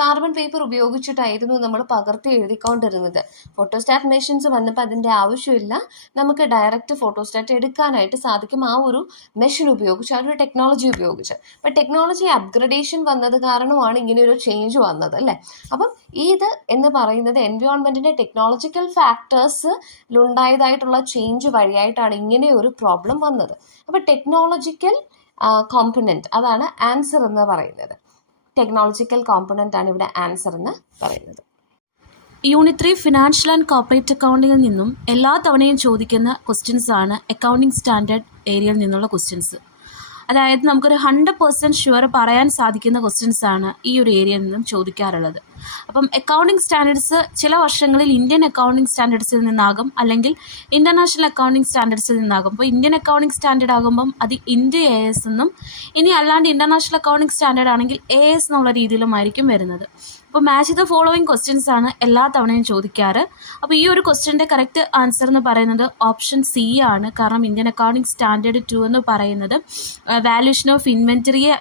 കാർബൺ പേപ്പർ ഉപയോഗിച്ചിട്ടായിരുന്നു നമ്മൾ പകർത്തി എഴുതിക്കൊണ്ടിരുന്നത്. ഫോട്ടോസ്റ്റാറ്റ് മെഷീൻസ് വന്നപ്പോൾ അതിൻ്റെ ആവശ്യമില്ല, നമുക്ക് ഡയറക്റ്റ് ഫോട്ടോസ്റ്റാറ്റ് എടുക്കാനായിട്ട് സാധിക്കും ആ ഒരു മെഷീൻ ഉപയോഗിച്ച്, ആ ഒരു ടെക്നോളജി ഉപയോഗിച്ച്. അപ്പോൾ ടെക്നോളജി അപ്ഗ്രഡേഷൻ വന്നത് കാരണമാണ് ഇങ്ങനെയൊരു ചേഞ്ച് വന്നത്, അല്ലേ? അപ്പം ഇത് എന്ന് പറയുന്നത് എൻവയോൺമെൻറ്റിൻ്റെ ടെക്നോളജിക്കൽ ഫാക്ടേഴ്സിലുണ്ടായതായിട്ടുള്ള ചേഞ്ച് വഴിയായിട്ടാണ് ഇങ്ങനെ ഒരു പ്രോബ്ലം വന്നത്. അപ്പോൾ ടെക്നോളജിക്കൽ കോമ്പണൻറ്റ്, അതാണ് ആൻസർ എന്ന് പറയുന്നത്. ടെക്നോളജിക്കൽ കോമ്പണൻ്റ് ആണ് ഇവിടെ ആൻസർ എന്ന് പറയുന്നത്. യൂണിറ്റ് 3 ഫിനാൻഷ്യൽ ആൻഡ് കോർപ്പറേറ്റ് അക്കൗണ്ടിങ്ങിൽ നിന്നും എല്ലാ തവണയും ചോദിക്കുന്ന ക്വസ്റ്റ്യൻസ് ആണ് അക്കൗണ്ടിങ് സ്റ്റാൻഡേർഡ് ഏരിയയിൽ നിന്നുള്ള ക്വസ്റ്റ്യൻസ്. അതായത് നമുക്കൊരു 100% ഷുവർ പറയാൻ സാധിക്കുന്ന ക്വസ്റ്റ്യൻസ് ആണ് ഈ ഒരു ഏരിയയിൽ നിന്നും ചോദിക്കാറുള്ളത്. അപ്പം അക്കൗണ്ടിങ് സ്റ്റാൻഡേർഡ്സ് ചില വർഷങ്ങളിൽ ഇന്ത്യൻ അക്കൗണ്ടിങ് സ്റ്റാൻഡേർഡ്സിൽ നിന്നാകും, അല്ലെങ്കിൽ ഇൻ്റർനാഷണൽ അക്കൗണ്ടിങ് സ്റ്റാൻഡേർഡ്സിൽ നിന്നാകും. അപ്പോൾ ഇന്ത്യൻ അക്കൗണ്ടിങ് സ്റ്റാൻഡേർഡ് ആകുമ്പം അത് ഇന്ത്യ AS എന്നും, ഇനി അല്ലാണ്ട് ഇൻ്റർനാഷണൽ അക്കൗണ്ടിങ് സ്റ്റാൻഡേർഡ് ആണെങ്കിൽ AS എന്നുള്ള രീതിയിലുമായിരിക്കും വരുന്നത്. അപ്പോൾ മാച്ച് ദ ഫോളോവിങ് ക്വസ്റ്റ്യൻസ് ആണ് എല്ലാ തവണയും ചോദിക്കാറ്. അപ്പോൾ ഈ ഒരു ക്വസ്റ്റ്യൻ്റെ കറക്റ്റ് ആൻസർ എന്ന് പറയുന്നത് ഓപ്ഷൻ C ആണ്. കാരണം ഇന്ത്യൻ അക്കൗണ്ടിങ് സ്റ്റാൻഡേർഡ് 2 എന്ന് പറയുന്നത് വാല്യൂഷൻ ഓഫ് ഇൻവെൻറ്ററിയെ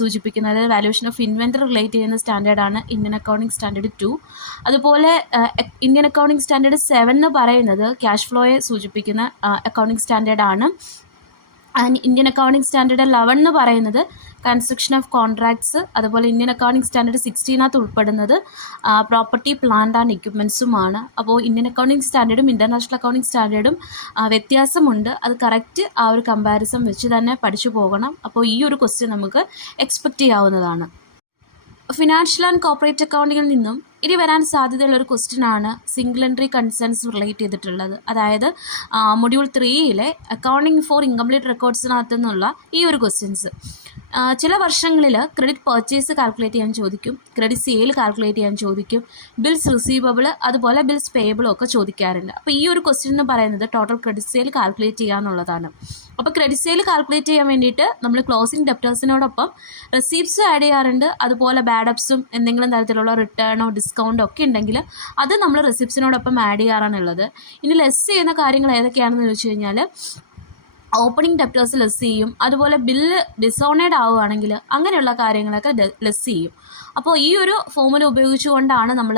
സൂചിപ്പിക്കുന്നത്, അതായത് വാല്യൂഷൻ ഓഫ് ഇൻവെൻറ്ററി റിലേറ്റ് ചെയ്യുന്ന സ്റ്റാൻഡേർഡാണ് ഇന്ത്യൻ അക്കൗണ്ടിങ് സ്റ്റാൻഡേർഡ് 2. അതുപോലെ ഇന്ത്യൻ അക്കൗണ്ടിങ് സ്റ്റാൻഡേർഡ് 7 എന്ന് പറയുന്നത് ക്യാഷ് ഫ്ലോയെ സൂചിപ്പിക്കുന്ന അക്കൗണ്ടിങ് സ്റ്റാൻഡേർഡാണ്. ആൻഡ് ഇന്ത്യൻ അക്കൗണ്ടിങ് സ്റ്റാൻഡേർഡ് 11 എന്ന് പറയുന്നത് കൺസ്ട്രക്ഷൻ ഓഫ് കോൺട്രാക്ട്സ്. അതുപോലെ ഇന്ത്യൻ അക്കൗണ്ടിങ് സ്റ്റാൻഡേർഡ് 16 ഉൾപ്പെടുന്നത് പ്രോപ്പർട്ടി, പ്ലാന്റ് ആൻഡ് എക്യുപ്മെൻറ്റ്സുമാണ്. അപ്പോൾ ഇന്ത്യൻ അക്കൗണ്ടിങ് സ്റ്റാൻഡേർഡും ഇൻ്റർനാഷണൽ അക്കൗണ്ടിങ് സ്റ്റാൻഡേർഡും വ്യത്യാസമുണ്ട്. അത് കറക്റ്റ് ആ ഒരു കമ്പാരിസൺ വെച്ച് തന്നെ പഠിച്ചു പോകണം. അപ്പോൾ ഈ ഒരു ക്വസ്റ്റ്യൻ നമുക്ക് എക്സ്പെക്റ്റ് ചെയ്യാവുന്നതാണ്. ഫിനാൻഷ്യൽ ആൻഡ് കോർപ്പറേറ്റ് അക്കൗണ്ടിങ്ങിൽ നിന്നും ഇനി വരാൻ സാധ്യതയുള്ളൊരു ക്വസ്റ്റ്യൻ ആണ് സിംഗിൾ എൻട്രി കൺസേൺസ് റിലേറ്റ് ചെയ്തിട്ടുള്ളത്. അതായത് മൊഡ്യൂൾ 3-ലെ അക്കൗണ്ടിങ് ഫോർ ഇൻകംപ്ലീറ്റ് റെക്കോർഡ്സിനകത്തു നിന്നുള്ള ഈ ഒരു ക്വസ്റ്റ്യൻസ്. ചില വർഷങ്ങളിൽ ക്രെഡിറ്റ് പർച്ചേസ് കാൽക്കുലേറ്റ് ചെയ്യാൻ ചോദിക്കും, ക്രെഡിറ്റ് സെയിൽ കാൽക്കുലേറ്റ് ചെയ്യാൻ ചോദിക്കും, ബിൽസ് റിസീവബിൾ, അതുപോലെ ബിൽസ് പേയബിളും ഒക്കെ ചോദിക്കാറുണ്ട്. അപ്പോൾ ഈ ഒരു ക്വസ്റ്റ്യൻ എന്ന് പറയുന്നത് ടോട്ടൽ ക്രെഡിറ്റ് സെയിൽ കാൽക്കുലേറ്റ് ചെയ്യുക എന്നുള്ളതാണ്. അപ്പോൾ ക്രെഡിറ്റ് സെയിൽ കാൽക്കുലേറ്റ് ചെയ്യാൻ വേണ്ടിയിട്ട് നമ്മൾ ക്ലോസിംഗ് ഡെപ്റ്റേഴ്സിനോടൊപ്പം റെസീപ്റ്റ്സ് ആഡ് ചെയ്യാറുണ്ട്. അതുപോലെ ബാഡപ്സും എന്തെങ്കിലും തരത്തിലുള്ള റിട്ടേണോ ഡിസ്കൗണ്ടോ ഒക്കെ ഉണ്ടെങ്കിൽ അത് നമ്മൾ റെസിപ്റ്റ്സിനോടൊപ്പം ആഡ് ചെയ്യാറാണുള്ളത്. ഇനി ലെസ് ചെയ്യുന്ന കാര്യങ്ങൾ ഏതൊക്കെയാണെന്ന് ചോദിച്ചു കഴിഞ്ഞാൽ ഓപ്പണിംഗ് ഡെപ്റ്റേഴ്സ് ലെസ് ചെയ്യും, അതുപോലെ ബില്ല് ഡിസോണേഡ് ആവുകയാണെങ്കിൽ അങ്ങനെയുള്ള കാര്യങ്ങളൊക്കെ ലെസ് ചെയ്യും. അപ്പോൾ ഈ ഒരു ഫോമുല ഉപയോഗിച്ചുകൊണ്ടാണ് നമ്മൾ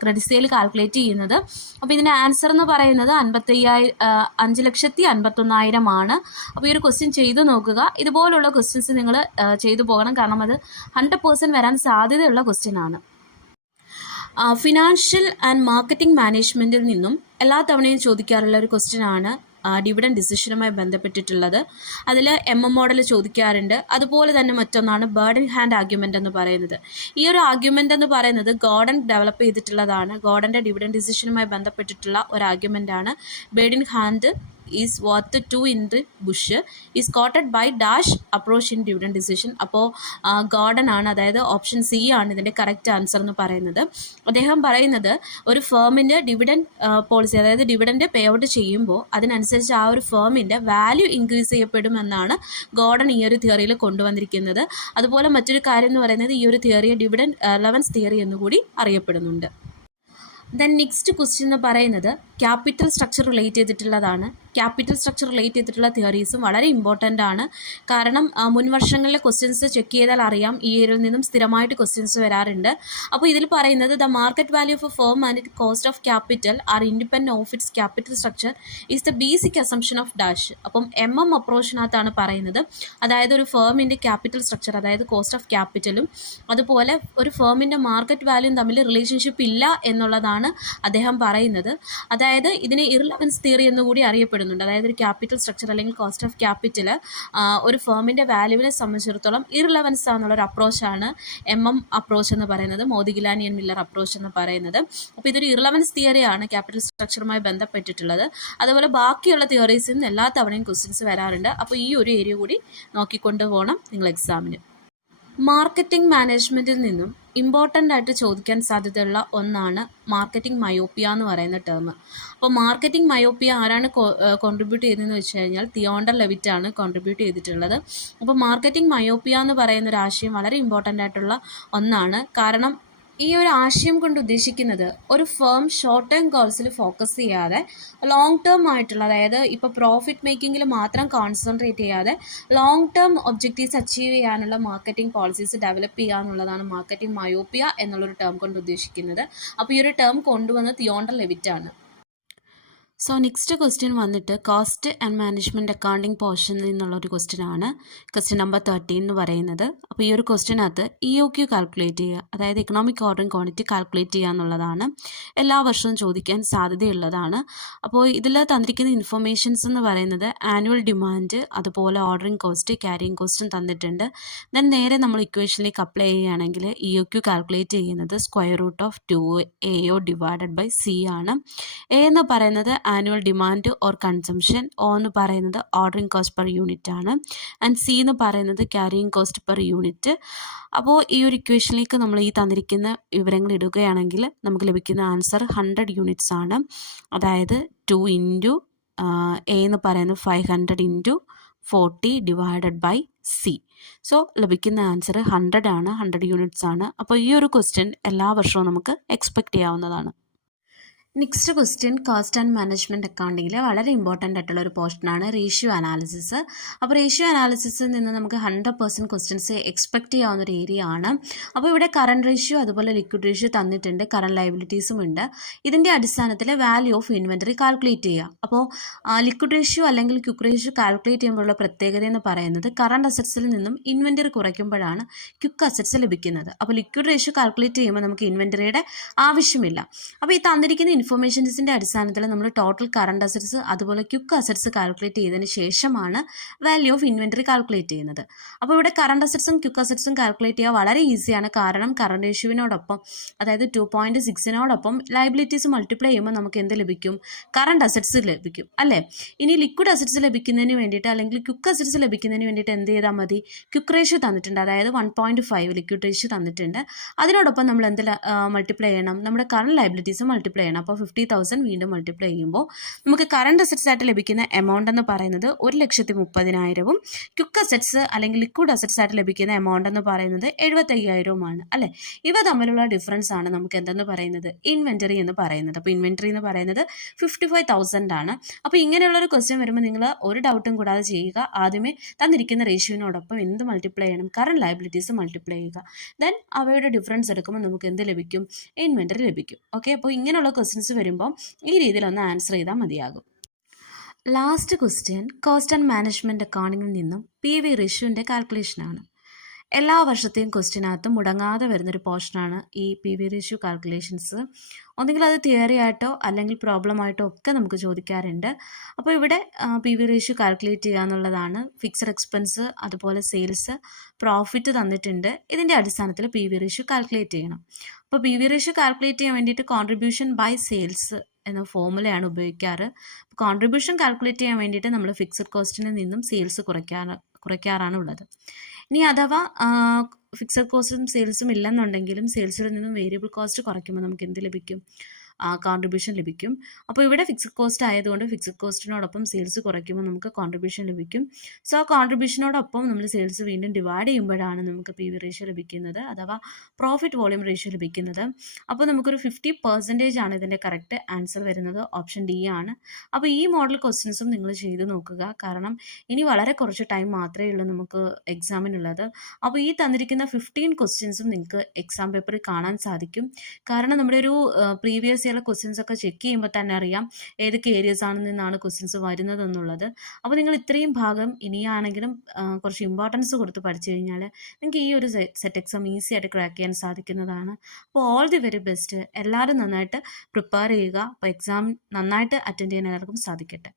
ക്രെഡിറ്റ് സെയിൽ കാൽക്കുലേറ്റ് ചെയ്യുന്നത്. അപ്പോൾ ഇതിൻ്റെ ആൻസർ എന്ന് പറയുന്നത് 5,51,000 ആണ്. അപ്പോൾ ഈ ഒരു ക്വസ്റ്റ്യൻ ചെയ്തു നോക്കുക. ഇതുപോലുള്ള ക്വസ്റ്റ്യൻസ് നിങ്ങൾ ചെയ്തു പോകണം, കാരണം അത് 100% വരാൻ സാധ്യതയുള്ള ക്വസ്റ്റ്യൻ ആണ്. ഫിനാൻഷ്യൽ ആൻഡ് മാർക്കറ്റിംഗ് മാനേജ്മെൻറ്റിൽ നിന്നും എല്ലാ തവണയും ചോദിക്കാറുള്ള ഒരു ക്വസ്റ്റ്യൻ ആണ് ഡിവിഡൻഡ് ഡിസിഷനുമായി ബന്ധപ്പെട്ടിട്ടുള്ളത്. അതിൽ മോഡൽ ചോദിക്കാറുണ്ട്. അതുപോലെ തന്നെ മറ്റൊന്നാണ് ബേർഡ് ഇൻ ഹാൻഡ് ആർഗ്യുമെൻ്റ് എന്ന് പറയുന്നത്. ഈ ഒരു ആർഗ്യുമെൻ്റ് എന്ന് പറയുന്നത് ഗോർഡൻ ഡെവലപ്പ് ചെയ്തിട്ടുള്ളതാണ്. ഗോർഡൻ്റെ ഡിവിഡൻഡ് ഡിസിഷനുമായി ബന്ധപ്പെട്ടിട്ടുള്ള ഒരു ആർഗ്യുമെൻ്റാണ്. Bird in hand is worth 2 in the bush is quoted by dash approach in dividend decision. അപ്പോൾ ഗോർഡൻ ആണ്, അതായത് ഓപ്ഷൻ സി ആണ് ഇതിൻ്റെ കറക്റ്റ് ആൻസർ എന്ന് പറയുന്നത്. അദ്ദേഹം പറയുന്നത് ഒരു ഫേമിൻ്റെ ഡിവിഡൻഡ് പോളിസി, അതായത് ഡിവിഡൻഡ് പേ ഔട്ട് ചെയ്യുമ്പോൾ അതിനനുസരിച്ച് ആ ഒരു ഫേമിൻ്റെ വാല്യൂ ഇൻക്രീസ് ചെയ്യപ്പെടുമെന്നാണ് ഗോർഡൻ ഈ ഒരു തിയറിയിൽ കൊണ്ടുവന്നിരിക്കുന്നത്. അതുപോലെ മറ്റൊരു കാര്യം എന്ന് പറയുന്നത് ഈ ഒരു തിയറിയെ ഡിവിഡൻഡ് അലവൻസ് തിയറി എന്നുകൂടി അറിയപ്പെടുന്നുണ്ട്. ദെൻ നെക്സ്റ്റ് ക്വസ്റ്റ്യൻ എന്ന് പറയുന്നത് ക്യാപിറ്റൽ സ്ട്രക്ചർ റിലേറ്റ് ചെയ്തിട്ടുള്ളതാണ്. ക്യാപിറ്റൽ സ്ട്രക്ചർ റിലേറ്റ് ചെയ്തിട്ടുള്ള തിയറീസും വളരെ ഇമ്പോർട്ടൻ്റ് ആണ്. കാരണം മുൻ വർഷങ്ങളിലെ ക്വസ്റ്റ്യൻസ് ചെക്ക് ചെയ്താൽ അറിയാം ഈ ഏരിയയിൽ നിന്നും സ്ഥിരമായിട്ട് ക്വസ്റ്റ്യൻസ് വരാറുണ്ട്. അപ്പോൾ ഇതിൽ പറയുന്നത് the market value of A firm and it cost of capital R independent of its capital structure is the basic assumption of dash. അപ്പം അപ്രോച്ചിനകത്താണ് പറയുന്നത്, അതായത് ഒരു ഫേമിൻ്റെ ക്യാപിറ്റൽ സ്ട്രക്ചർ, അതായത് കോസ്റ്റ് ഓഫ് ക്യാപിറ്റലും അതുപോലെ ഒരു ഫേമിൻ്റെ മാർക്കറ്റ് വാല്യൂയും തമ്മിൽ റിലേഷൻഷിപ്പ് ഇല്ല എന്നുള്ളതാണ് അദ്ദേഹം പറയുന്നത്. അതായത് ഇതിനെ ഇർറലവൻസ് തിയറി എന്നുകൂടി അറിയപ്പെടുന്നുണ്ട്. അതായത് ഒരു ക്യാപിറ്റൽ സ്ട്രക്ചർ അല്ലെങ്കിൽ കോസ്റ്റ് ഓഫ് ക്യാപിറ്റൽ ഒരു ഫേമിൻ്റെ വാല്യൂവിനെ സംബന്ധിച്ചിടത്തോളം ഇർറലവൻസ് ആണെന്നുള്ളൊരു അപ്രോച്ചാണ് അപ്രോച്ച് എന്ന് പറയുന്നത്, മോദിഗിലാനി ആൻഡ് മില്ലർ അപ്രോച്ച് എന്ന് പറയുന്നത്. അപ്പോൾ ഇതൊരു ഇർറലവൻസ് തിയറിയാണ് ക്യാപിറ്റൽ സ്ട്രക്ചറുമായി ബന്ധപ്പെട്ടിട്ടുള്ളത്. അതുപോലെ ബാക്കിയുള്ള തിയറീസിൽ നിന്ന് എല്ലാ തവണയും ക്വസ്റ്റ്യൻസ് വരാറുണ്ട്. അപ്പോൾ ഈ ഒരു ഏരിയ കൂടി നോക്കിക്കൊണ്ട് പോകണം നിങ്ങൾ എക്സാമിന്. മാർക്കറ്റിംഗ് മാനേജ്മെൻറ്റിൽ നിന്നും ഇമ്പോർട്ടൻ്റ് ആയിട്ട് ചോദിക്കാൻ സാധ്യതയുള്ള ഒന്നാണ് മാർക്കറ്റിംഗ് മയോപ്പിയ എന്ന് പറയുന്ന ടേം. അപ്പോൾ മാർക്കറ്റിംഗ് മയോപ്പിയ ആരാണ് കോൺട്രിബ്യൂട്ട് ചെയ്തതെന്ന് വെച്ച് കഴിഞ്ഞാൽ തിയോണ്ടർ ലെവിറ്റ് ആണ് കോൺട്രിബ്യൂട്ട് ചെയ്തിട്ടുള്ളത്. അപ്പോൾ മാർക്കറ്റിംഗ് മയോപ്പിയ എന്ന് പറയുന്ന ഒരു ആശയം വളരെ ഇമ്പോർട്ടൻ്റ് ആയിട്ടുള്ള ഒന്നാണ്. കാരണം ഈ ഒരു ആശയം കൊണ്ട് ഉദ്ദേശിക്കുന്നത് ഒരു ഫേം ഷോർട്ട് ടേം ഗോൾസിൽ ഫോക്കസ് ചെയ്യാതെ ലോങ് ടേം ആയിട്ടുള്ള, അതായത് ഇപ്പോൾ പ്രോഫിറ്റ് മേക്കിങ്ങിൽ മാത്രം കോൺസെൻട്രേറ്റ് ചെയ്യാതെ ലോങ് ടേം ഒബ്ജക്റ്റീവ്സ് അച്ചീവ് ചെയ്യാനുള്ള മാർക്കറ്റിംഗ് പോളിസീസ് ഡെവലപ്പ് ചെയ്യുക എന്നുള്ളതാണ് മാർക്കറ്റിംഗ് മയോപ്പിയ എന്നുള്ളൊരു ടേം കൊണ്ട് ഉദ്ദേശിക്കുന്നത്. അപ്പോൾ ഈ ഒരു ടേം കൊണ്ടുവന്നത് തിയോണ്ടർ ലെവിറ്റ് ആണ്. സോ നെക്സ്റ്റ് ക്വസ്റ്റ്യൻ വന്നിട്ട് കോസ്റ്റ് ആൻഡ് മാനേജ്മെൻറ്റ് അക്കൗണ്ടിങ് പോർഷനിൽ നിന്നുള്ളൊരു ക്വസ്റ്റ്യൻ ആണ്. ക്വസ്റ്റ്യൻ നമ്പർ 13 എന്ന് പറയുന്നത്. അപ്പോൾ ഈ ഒരു ക്വസ്റ്റ്യനകത്ത് EOQ കാൽക്കുലേറ്റ് ചെയ്യുക, അതായത് എക്കണോമിക് ഓർഡറിംഗ് ക്വാണ്ടിറ്റി കാൽക്കുലേറ്റ് ചെയ്യുക എന്നുള്ളതാണ്. എല്ലാ വർഷവും ചോദിക്കാൻ സാധ്യതയുള്ളതാണ്. അപ്പോൾ ഇതിൽ തന്നിരിക്കുന്ന ഇൻഫർമേഷൻസ് എന്ന് പറയുന്നത് ആനുവൽ ഡിമാൻഡ്, അതുപോലെ ഓർഡറിംഗ് കോസ്റ്റ്, ക്യാരിയിങ് കോസ്റ്റും തന്നിട്ടുണ്ട്. ദെൻ നേരെ നമ്മൾ ഇക്വേഷനിലേക്ക് അപ്ലൈ ചെയ്യുകയാണെങ്കിൽ EOQ കാൽക്കുലേറ്റ് ചെയ്യുന്നത് square root of 2AO divided by C ആണ്. A എന്ന് പറയുന്നത് annual demand or consumption, O എന്ന് പറയുന്നത് ഓർഡറിംഗ് കോസ്റ്റ് പെർ യൂണിറ്റ് ആണ്, ആൻഡ് C എന്ന് പറയുന്നത് ക്യാരിയിങ് കോസ്റ്റ് പെർ യൂണിറ്റ്. അപ്പോൾ ഈ ഒരു ഇക്വേഷനിലേക്ക് നമ്മൾ ഈ തന്നിരിക്കുന്ന വിവരങ്ങൾ ഇടുകയാണെങ്കിൽ നമുക്ക് ലഭിക്കുന്ന ആൻസർ 100 യൂണിറ്റ്സ് ആണ്. അതായത് 2 ഇൻറ്റു A എന്ന് പറയുന്നത് 500 into 40 divided by C. So ലഭിക്കുന്ന ആൻസർ 100 ആണ്, 100 യൂണിറ്റ്സ് ആണ്. അപ്പോൾ ഈ ഒരു ക്വസ്റ്റ്യൻ എല്ലാ വർഷവും നമുക്ക് എക്സ്പെക്റ്റ് ചെയ്യാവുന്നതാണ്. Next question cost and management അക്കൗണ്ടിങ്ങിൽ വളരെ ഇമ്പോർട്ടൻ്റ് ആയിട്ടുള്ള ഒരു പോർഷനാണ് റേഷ്യോ അനാലിസിസ്. അപ്പോൾ റേഷ്യോ അനാലിസിസിൽ നിന്ന് നമുക്ക് 100% ക്വസ്റ്റ്യൻസ് എക്സ്പെക്റ്റ് ചെയ്യാവുന്ന ഒരു ഏരിയ ആണ്. അപ്പോൾ ഇവിടെ കറണ്ട് റേഷ്യോ അതുപോലെ ലിക്വിഡ് റേഷ്യോ തന്നിട്ടുണ്ട്, കറണ്ട് ലയബിലിറ്റീസും ഉണ്ട്. ഇതിൻ്റെ അടിസ്ഥാനത്തിൽ വാല്യൂ ഓഫ് ഇൻവെൻറ്ററി കാൽക്കുലേറ്റ് ചെയ്യുക. അപ്പോൾ ലിക്വിഡ് റേഷ്യോ അല്ലെങ്കിൽ ക്വിക്ക് റേഷ്യോ കാൽക്കുലേറ്റ് ചെയ്യുമ്പോഴുള്ള പ്രത്യേകത എന്ന് പറയുന്നത് കറണ്ട് അസറ്റ്സിൽ നിന്നും ഇൻവെൻറ്ററി കുറയ്ക്കുമ്പോഴാണ് ക്വിക്ക് അസറ്റ്സ് ലഭിക്കുന്നത്. അപ്പോൾ ലിക്വിഡ് റേഷ്യോ കാൽക്കുലേറ്റ് ചെയ്യുമ്പോൾ നമുക്ക് ഇൻവെൻറ്ററിയുടെ ആവശ്യമില്ല. അപ്പോൾ ഈ തന്നിരിക്കുന്ന ഇൻഫർമേഷൻസിൻ്റെ അടിസ്ഥാനത്തിൽ നമ്മൾ ടോട്ടൽ കറണ്ട് അസറ്റ്സ് അതുപോലെ ക്വിക്ക് അസറ്റ്സ് കാൽക്കുലേറ്റ് ചെയ്തതിന് ശേഷമാണ് വാല്യൂ ഓഫ് ഇൻവെൻറ്ററി കാൽക്കുലേറ്റ് ചെയ്യുന്നത്. അപ്പോൾ ഇവിടെ കറണ്ട് അസറ്റ്സും ക്വിക്ക് അസറ്റ്സും കാൽക്കുലേറ്റ് ചെയ്യുക വളരെ ഈസിയാണ്. കാരണം കറണ്ട് റേഷ്യോവിനോടൊപ്പം, അതായത് 2.6നോടൊപ്പം ലയബിലിറ്റീസ് മൾട്ടിപ്ലൈ ചെയ്യുമ്പോൾ നമുക്ക് എന്ത് ലഭിക്കും? കറണ്ട് അസറ്റ്സ് ലഭിക്കും, അല്ലേ? ഇനി ലിക്വിഡ് അസറ്റ്സ് ലഭിക്കുന്നതിന് വേണ്ടിയിട്ട് അല്ലെങ്കിൽ ക്വിക്ക് അസറ്റ്സ് ലഭിക്കുന്നതിന് വേണ്ടിയിട്ട് എന്ത് ചെയ്താൽ മതി? ക്വിക്ക് റേഷ്യോ തന്നിട്ടുണ്ട്, അതായത് 1.5 ലിക്വിഡ് റേഷ്യോ തന്നിട്ടുണ്ട്. അതിനോടൊപ്പം നമ്മൾ എന്ത് മൾട്ടിപ്ലൈ ചെയ്യണം? നമ്മുടെ കറണ്ട് ലയബിലിറ്റീസ് മൾട്ടിപ്ലൈ ചെയ്യണം. അപ്പോൾ 50,000 വീണ്ടും മൾട്ടിപ്ലൈ ചെയ്യുമ്പോൾ നമുക്ക് കറണ്ട് അസറ്റ്സ് ആയിട്ട് ലഭിക്കുന്ന എമൗണ്ട് എന്ന് പറയുന്നത് 1,30,000 ക്വിക്ക് അസറ്റ്സ് അല്ലെങ്കിൽ ലിക്വിഡ് അസറ്റ്സ് ആയിട്ട് ലഭിക്കുന്ന എമൗണ്ട് എന്ന് പറയുന്നത് 75,000 അല്ലേ. ഇവ തമ്മിലുള്ള ഡിഫറൻസ് ആണ് നമുക്ക് എന്തെന്ന് പറയുന്നത്, ഇൻവെന്ററി എന്ന് പറയുന്നത്. അപ്പോൾ ഇൻവെന്ററി എന്ന് പറയുന്നത് 55,000 ആണ്. അപ്പോൾ ഇങ്ങനെയുള്ളൊരു ക്വസ്റ്റ്യൻ വരുമ്പോൾ നിങ്ങൾ ഒരു ഡൗട്ടും കൂടാതെ ചെയ്യുക. ആദ്യമേ തന്നിരിക്കുന്ന റേഷ്യോനോടൊപ്പം എന്ത് മൾട്ടിപ്ലൈ ചെയ്യണം, കറണ്ട് ലയബിലിറ്റീസ് മൾട്ടിപ്ലൈ ചെയ്യുക. ദെൻ അവയുടെ ഡിഫറൻസ് എടുക്കുമ്പോൾ നമുക്ക് എന്ത് ലഭിക്കും, ഇൻവെന്ററി ലഭിക്കും. ഓക്കെ, അപ്പോൾ ഇങ്ങനെയുള്ള ക്വസ്റ്റ്യൻസ് വരുമ്പോൾ ഈ രീതിയിലൊന്ന് ആൻസർ ചെയ്താൽ മതിയാകും. Last question cost and management അക്കൗണ്ടിങ്ങിൽ നിന്നും PV റേഷ്യോൻ്റെ കാൽക്കുലേഷനാണ്. എല്ലാ വർഷത്തെയും ക്വസ്റ്റ്യനകത്തും മുടങ്ങാതെ വരുന്നൊരു പോർഷനാണ് ഈ PV റേഷ്യോ കാൽക്കുലേഷൻസ്. ഒന്നുകിൽ അത് തിയറി ആയിട്ടോ അല്ലെങ്കിൽ പ്രോബ്ലം ആയിട്ടോ ഒക്കെ നമുക്ക് ചോദിക്കാറുണ്ട്. അപ്പോൾ ഇവിടെ PV റേഷ്യോ കാൽക്കുലേറ്റ് ചെയ്യുക എന്നുള്ളതാണ്. ഫിക്സഡ് എക്സ്പെൻസ് അതുപോലെ സെയിൽസ് പ്രോഫിറ്റ് തന്നിട്ടുണ്ട്. ഇതിൻ്റെ അടിസ്ഥാനത്തിൽ PV റേഷ്യോ കാൽക്കുലേറ്റ് ചെയ്യണം. അപ്പോൾ PV റേഷ്യോ കാൽക്കുലേറ്റ് ചെയ്യാൻ വേണ്ടിയിട്ട് കോൺട്രിബ്യൂഷൻ ബൈ സെയിൽസ് എന്ന ഫോമുലയാണ് ഉപയോഗിക്കാറ്. കോൺട്രിബ്യൂഷൻ കാൽക്കുലേറ്റ് ചെയ്യാൻ വേണ്ടിയിട്ട് നമ്മൾ ഫിക്സഡ് കോസ്റ്റിൽ നിന്നും സെയിൽസ് കുറയ്ക്കാറാണ് ഉള്ളത്. ഇനി അഥവാ ഫിക്സഡ് കോസ്റ്റും സെയിൽസും ഇല്ലെന്നുണ്ടെങ്കിലും സെയിൽസിൽ നിന്നും വേരിയബിൾ കോസ്റ്റ് കുറയ്ക്കുമ്പോൾ നമുക്ക് എന്ത് ലഭിക്കും, കോൺട്രിബ്യൂഷൻ ലഭിക്കും. അപ്പോൾ ഇവിടെ ഫിക്സഡ് കോസ്റ്റ് ആയതുകൊണ്ട് ഫിക്സഡ് കോസ്റ്റിനോടൊപ്പം സെയിൽസ് കുറയ്ക്കുമ്പോൾ നമുക്ക് കോൺട്രിബ്യൂഷൻ ലഭിക്കും. സോ ആ കോൺട്രിബ്യൂഷനോടൊപ്പം നമ്മൾ സെയിൽസ് വീണ്ടും ഡിവൈഡ് ചെയ്യുമ്പോഴാണ് നമുക്ക് PV റേഷ്യോ ലഭിക്കുന്നത്, അഥവാ പ്രോഫിറ്റ് വോളിയം റേഷ്യോ ലഭിക്കുന്നത്. അപ്പോൾ നമുക്കൊരു 50% ആണ് ഇതിൻ്റെ കറക്റ്റ് ആൻസർ വരുന്നത്. ഓപ്ഷൻ D ആണ്. അപ്പോൾ ഈ മോഡൽ ക്വസ്റ്റ്യൻസും നിങ്ങൾ ചെയ്ത് നോക്കുക. കാരണം ഇനി വളരെ കുറച്ച് ടൈം മാത്രമേ ഉള്ളൂ നമുക്ക് എക്സാമിനുള്ളത്. അപ്പോൾ ഈ തന്നിരിക്കുന്ന 15 ക്വസ്റ്റ്യൻസും നിങ്ങൾക്ക് എക്സാം പേപ്പറിൽ കാണാൻ സാധിക്കും. കാരണം നമ്മുടെ ഒരു പ്രീവിയസ് ഇയറിലെ ക്വസ്റ്റ്യൻസ് ഒക്കെ ചെക്ക് ചെയ്യുമ്പോൾ തന്നെ അറിയാം ഏതൊക്കെ ഏരിയസ് നിന്നാണ് ക്വസ്റ്റ്യൻസ് വരുന്നത് എന്നുള്ളത്. അപ്പോൾ നിങ്ങൾ ഇത്രയും ഭാഗം ഇനിയാണെങ്കിലും കുറച്ച് ഇമ്പോർട്ടൻസ് കൊടുത്ത് പഠിച്ചു കഴിഞ്ഞാൽ നിങ്ങൾക്ക് ഈ ഒരു സെറ്റ് എക്സാം ഈസി ആയിട്ട് ക്രാക്ക് ചെയ്യാൻ സാധിക്കുന്നതാണ്. അപ്പോൾ ഓൾ ദി വെരി ബെസ്റ്റ്. എല്ലാവരും നന്നായിട്ട് പ്രിപ്പയർ ചെയ്യുക. അപ്പോൾ എക്സാം നന്നായിട്ട് അറ്റൻഡ് ചെയ്യാൻ എല്ലാവർക്കും സാധിക്കട്ടെ.